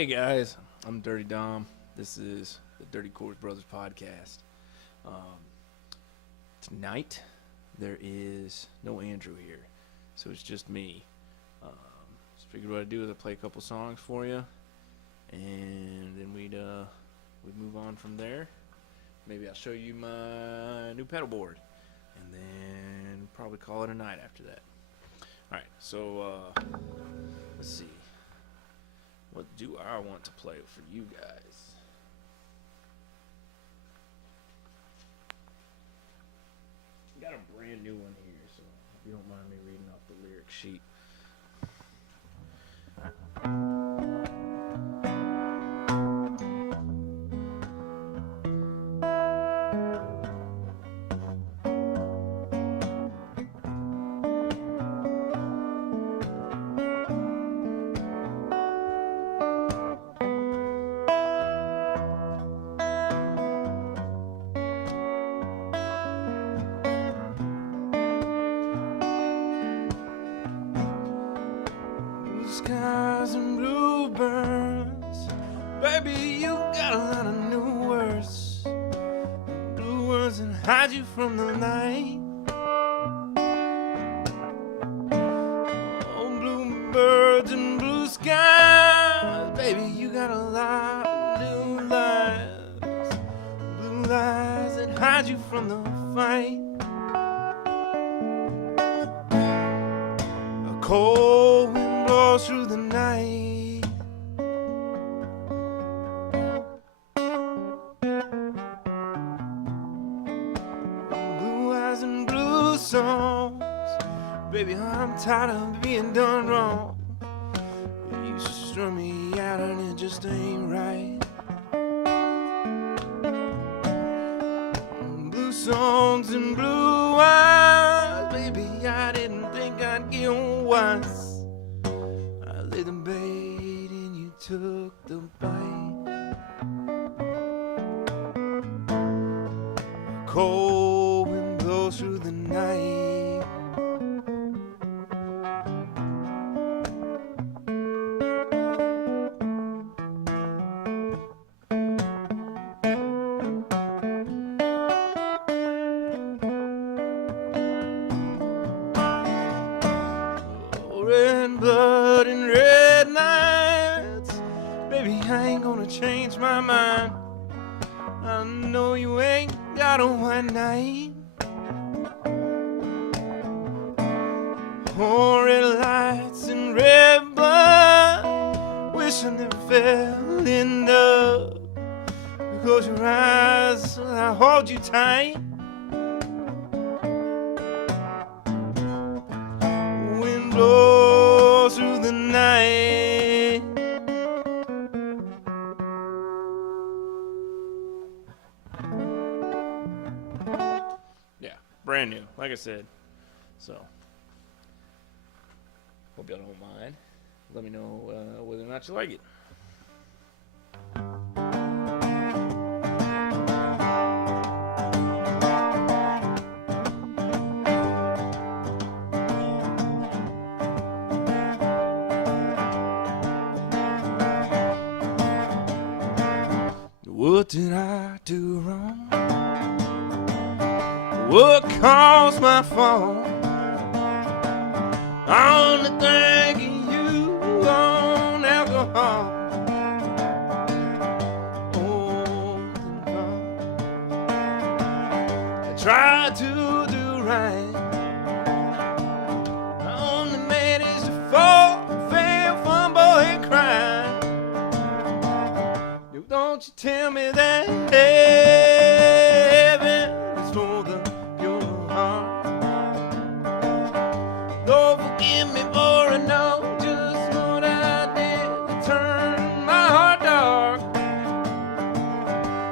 Hey guys, I'm Dirty Dom. This is the Dirty Cours Brothers podcast. Tonight there is no Andrew here, so it's just me. Just figured what I'd do is I'd play a couple songs for you, and then we'd move on from there. Maybe I'll show you my new pedalboard, and then probably call it a night after that. All right, so let's see. What do I want to play for you guys? Got a brand new one here, so if you don't mind me reading off the lyric sheet. Skies and bluebirds, baby, you got a lot of new words, blue words that hide you from the light. Oh, bluebirds and blue skies, baby, you got a lot of new lies, blue lies that hide you from the fight. A cold wind blows through the night. Blue eyes and blue songs, baby, I'm tired of being done wrong. You used to strum me out and it just ain't right. Blue songs and blue eyes, baby, I didn't think I'd get wise. I laid the bait and you took the bite. A cold wind blows through the night. Red blood and red nights, baby, I ain't gonna change my mind. I know you ain't got a white knight. Oh, red lights and red blood, wish I never fell in love. Close your eyes, I'll hold you tight. Wind blows through the night. Yeah, brand new, like I said. So, hope y'all don't mind. Let me know whether or not you like it. What did I do wrong? What caused my fall? On the thanking you on alcohol. Oh, I tried to do right. I only managed to fall, fail, fumble, and cry. Don't you tell me that heaven is for the pure heart. Lord, forgive me for I know just what I did to turn my heart dark.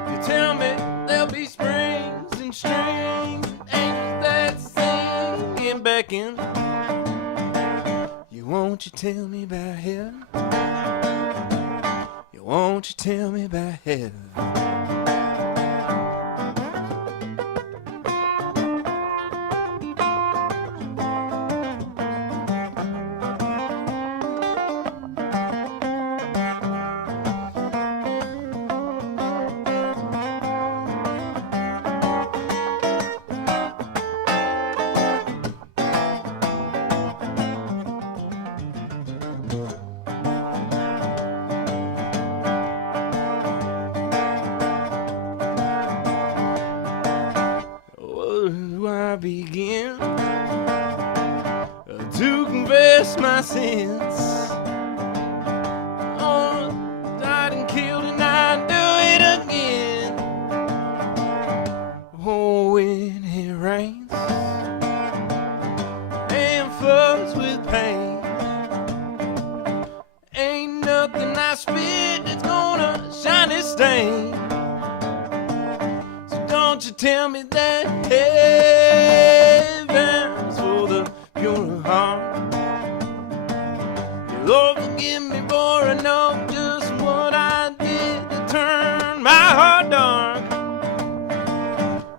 You tell me there'll be springs and strings and angels that sing and beckon. Won't you tell me about heaven? Won't you tell me about heaven? I begin to confess my sins. Oh, died and killed and I do it again. Oh, when it rains and floods with pain, ain't nothing I spit that's gonna shine this stain. So don't you tell me that heaven's for the pure of heart. Lord, forgive me for I know just what I did to turn my heart dark.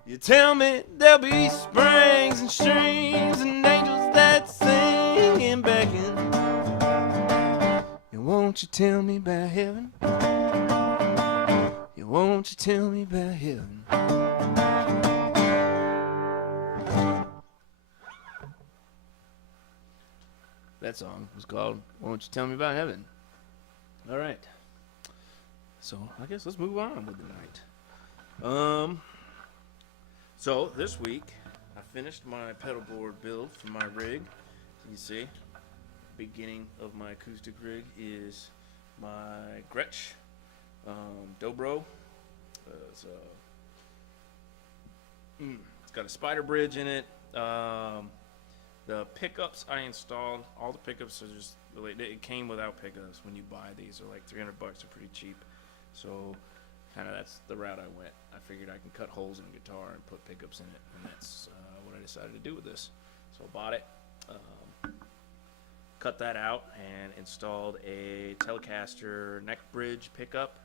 You tell me there'll be springs and streams and angels that sing and beckon. And won't you tell me about heaven? Yeah, won't you tell me about heaven? That song was called Won't You Tell Me About Heaven. Alright. So I guess let's move on with the night. So this week I finished my pedalboard build for my rig. You can see beginning of my acoustic rig is my Gretsch Dobro. It's got a spider bridge in it. The pickups I installed, all the pickups are just, it came without pickups when you buy these. They're like $300, they're pretty cheap. So kind of that's the route I went. I figured I can cut holes in a guitar and put pickups in it, and that's what I decided to do with this. So I bought it, cut that out, and installed a Telecaster neck bridge pickup.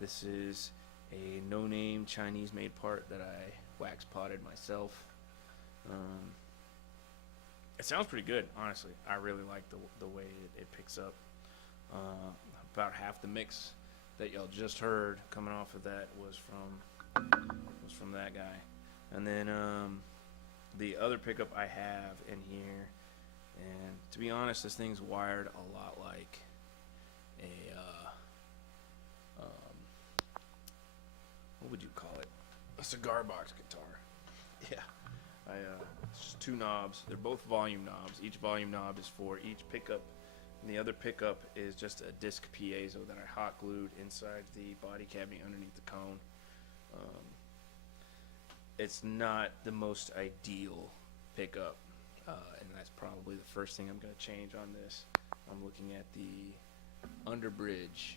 This is a no-name Chinese-made part that I wax potted myself. It sounds pretty good, honestly. I really like the way it picks up. About half the mix that y'all just heard coming off of that was from that guy. And then the other pickup I have in here, and to be honest, this thing's wired a lot like a what would you call it? A cigar box guitar. Yeah. It's just two knobs. They're both volume knobs. Each volume knob is for each pickup, and the other pickup is just a disc piezo that I hot glued inside the body cavity underneath the cone. It's not the most ideal pickup, and that's probably the first thing I'm going to change on this. I'm looking at the underbridge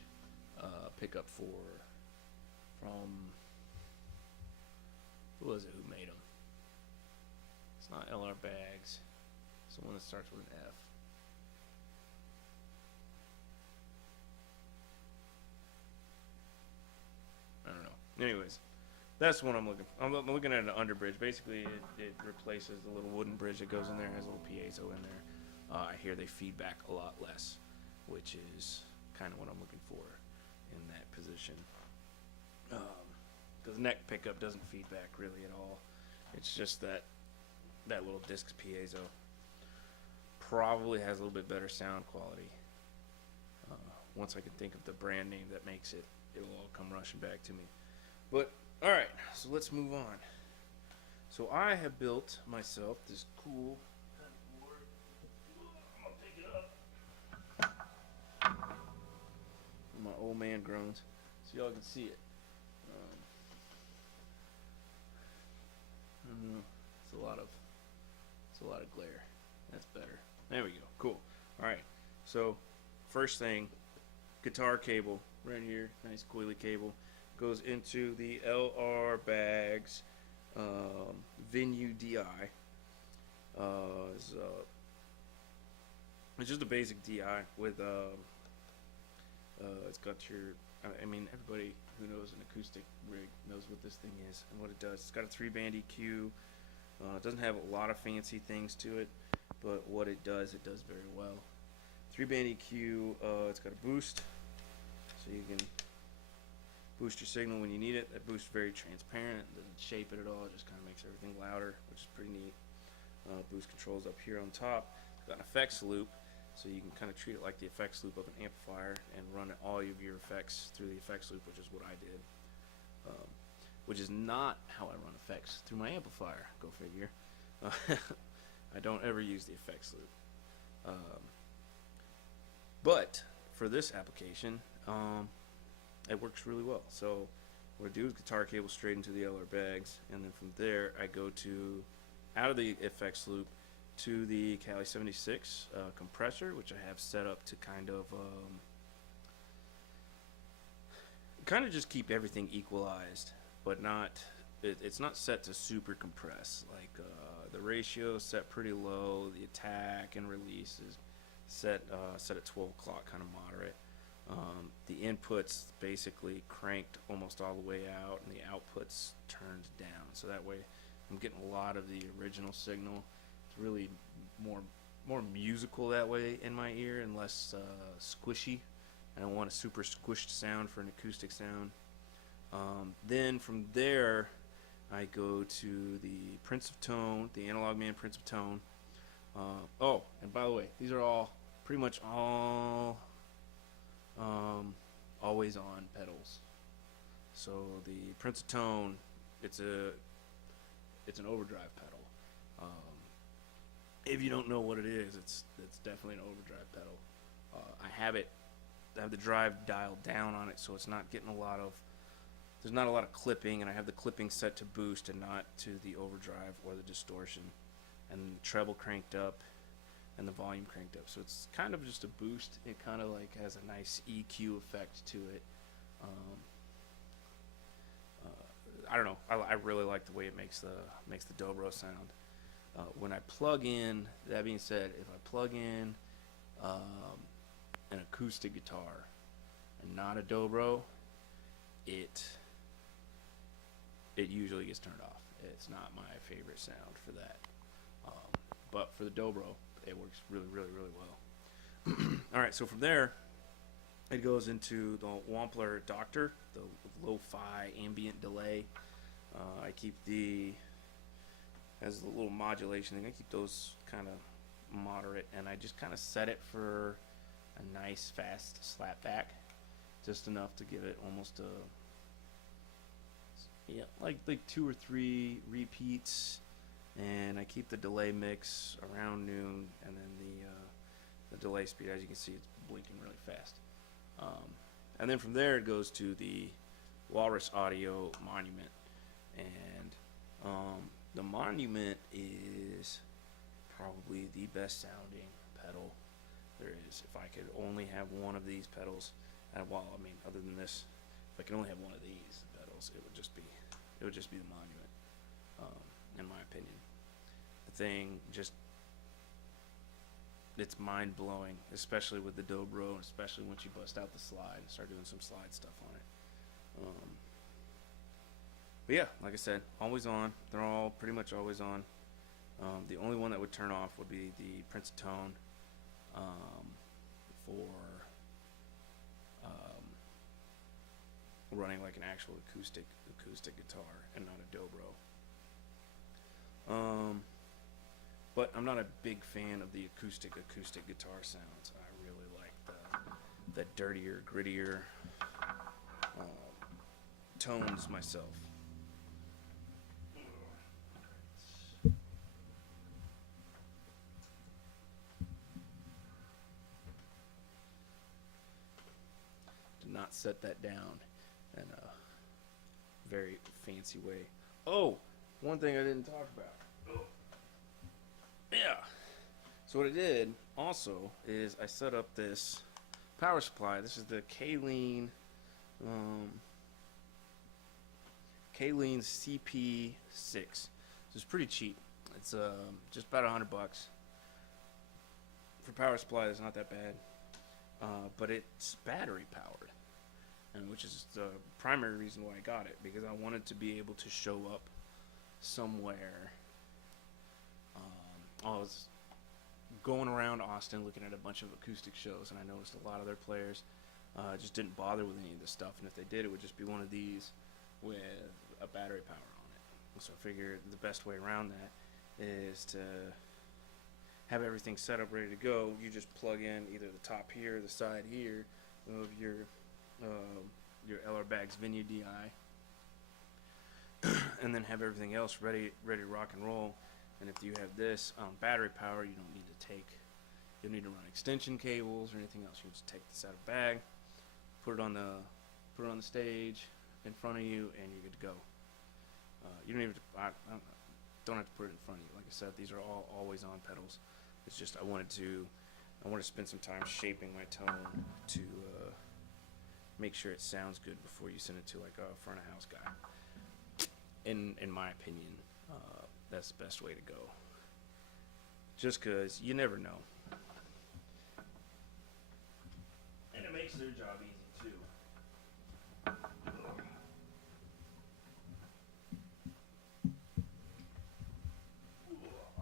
pickup from who was it who made them? It's not LR Bags. It's the one that starts with an F. I don't know. Anyways, that's what I'm looking for. I'm looking at an underbridge. Basically, it replaces the little wooden bridge that goes in there. It has a little piezo in there. I hear they feed back a lot less, which is kind of what I'm looking for in that position. Because neck pickup doesn't feed back really at all. It's just that little disc piezo. Probably has a little bit better sound quality. Once I can think of the brand name that makes it, it'll all come rushing back to me. But alright, so let's move on. So I have built myself this cool pedalboard. I'm gonna pick it up. My old man groans, so y'all can see it. It's a lot of glare. That's better. There we go. Cool. All right. So first thing, guitar cable right here. Nice coily cable goes into the LR Bags Venue DI. It's just a basic DI with it's got your. I mean, everybody who knows an acoustic rig knows what this thing is and what it does. It's got a 3-band EQ. It doesn't have a lot of fancy things to it, but what it does very well. 3-band EQ, it's got a boost, so you can boost your signal when you need it. That boost is very transparent, it doesn't shape it at all, it just kind of makes everything louder, which is pretty neat. Boost controls up here on top. It's got an effects loop, so you can kind of treat it like the effects loop of an amplifier and run all of your effects through the effects loop, which is what I did. Which is not how I run effects through my amplifier, go figure. I don't ever use the effects loop. But for this application, it works really well. So what I do is guitar cable straight into the LR bags, and then from there I go to out of the effects loop to the Cali 76 compressor, which I have set up to kind of just keep everything equalized, but not it's not set to super compress. Like the ratio is set pretty low, the attack and release is set at 12 o'clock, kind of moderate. The inputs basically cranked almost all the way out, and the outputs turned down, so that way I'm getting a lot of the original signal. It's really more musical that way in my ear, and less squishy. I don't want a super squished sound for an acoustic sound. Then from there I go to the Prince of Tone, the Analog Man Prince of Tone. Oh, and by the way, these are all pretty much all always on pedals. So the Prince of Tone, it's an overdrive pedal. If you don't know what it is, it's definitely an overdrive pedal. I have the drive dialed down on it, so it's not getting there's not a lot of clipping, and I have the clipping set to boost and not to the overdrive or the distortion, and the treble cranked up and the volume cranked up, so it's kind of just a boost. It kind of like has a nice EQ effect to it. I don't know, I really like the way it makes the dobro sound. When I plug in, that being said, if I plug in an acoustic guitar and not a dobro, it usually gets turned off. It's not my favorite sound for that. But for the dobro, it works really, really, really well. Alright, so from there, it goes into the Wampler Doctor, the lo-fi ambient delay. I keep has a little modulation thing. I keep those kind of moderate, and I just kind of set it for a nice fast slap back, just enough to give it almost like 2 or 3 repeats, and I keep the delay mix around noon, and then the delay speed, as you can see, it's blinking really fast. And then from there it goes to the Walrus Audio Monument, and the Monument is probably the best sounding pedal there is. If I could only have one of these pedals, well, I mean, other than this, if I could only have one of these pedals, it would just be the Monument, in my opinion. The thing it's mind blowing, especially with the dobro, especially once you bust out the slide and start doing some slide stuff on it. But yeah, like I said, always on. They're all pretty much always on. The only one that would turn off would be the Prince of Tone, for running like an actual acoustic guitar and not a dobro. But I'm not a big fan of the acoustic guitar sounds. I really like the dirtier, grittier tones myself. Did not set that down in a very fancy way. Oh, one thing I didn't talk about. Yeah. So what I did also is I set up this power supply. This is the K-Lean CP6. This is pretty cheap. It's just about $100 for power supply. It's not that bad, but it's battery powered, and which is the primary reason why I got it, because I wanted to be able to show up somewhere. I was going around Austin looking at a bunch of acoustic shows, and I noticed a lot of their players just didn't bother with any of this stuff, and if they did, it would just be one of these with a battery power on it. So I figured the best way around that is to have everything set up ready to go. You just plug in either the top here or the side here of your LR Bags Vineyard DI, and then have everything else ready to rock and roll. And if you have this battery power, you don't need to you don't need to run extension cables or anything else. You just take this out of a bag, put it on the stage in front of you, and you're good to go. You don't even don't have to put it in front of you. Like I said, these are all always on pedals. It's just I wanted to spend some time shaping my tone to make sure it sounds good before you send it to like a front of house guy. In my opinion, that's the best way to go. Just 'cause you never know, and it makes their job easy too.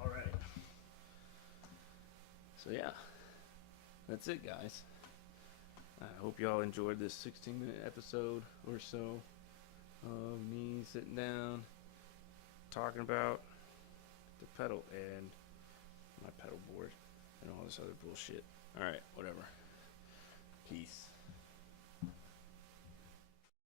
All right. So yeah, that's it, guys. I hope y'all enjoyed this 16-minute episode or so of me sitting down talking about the pedal and my pedal board and all this other bullshit. Alright, whatever. Peace.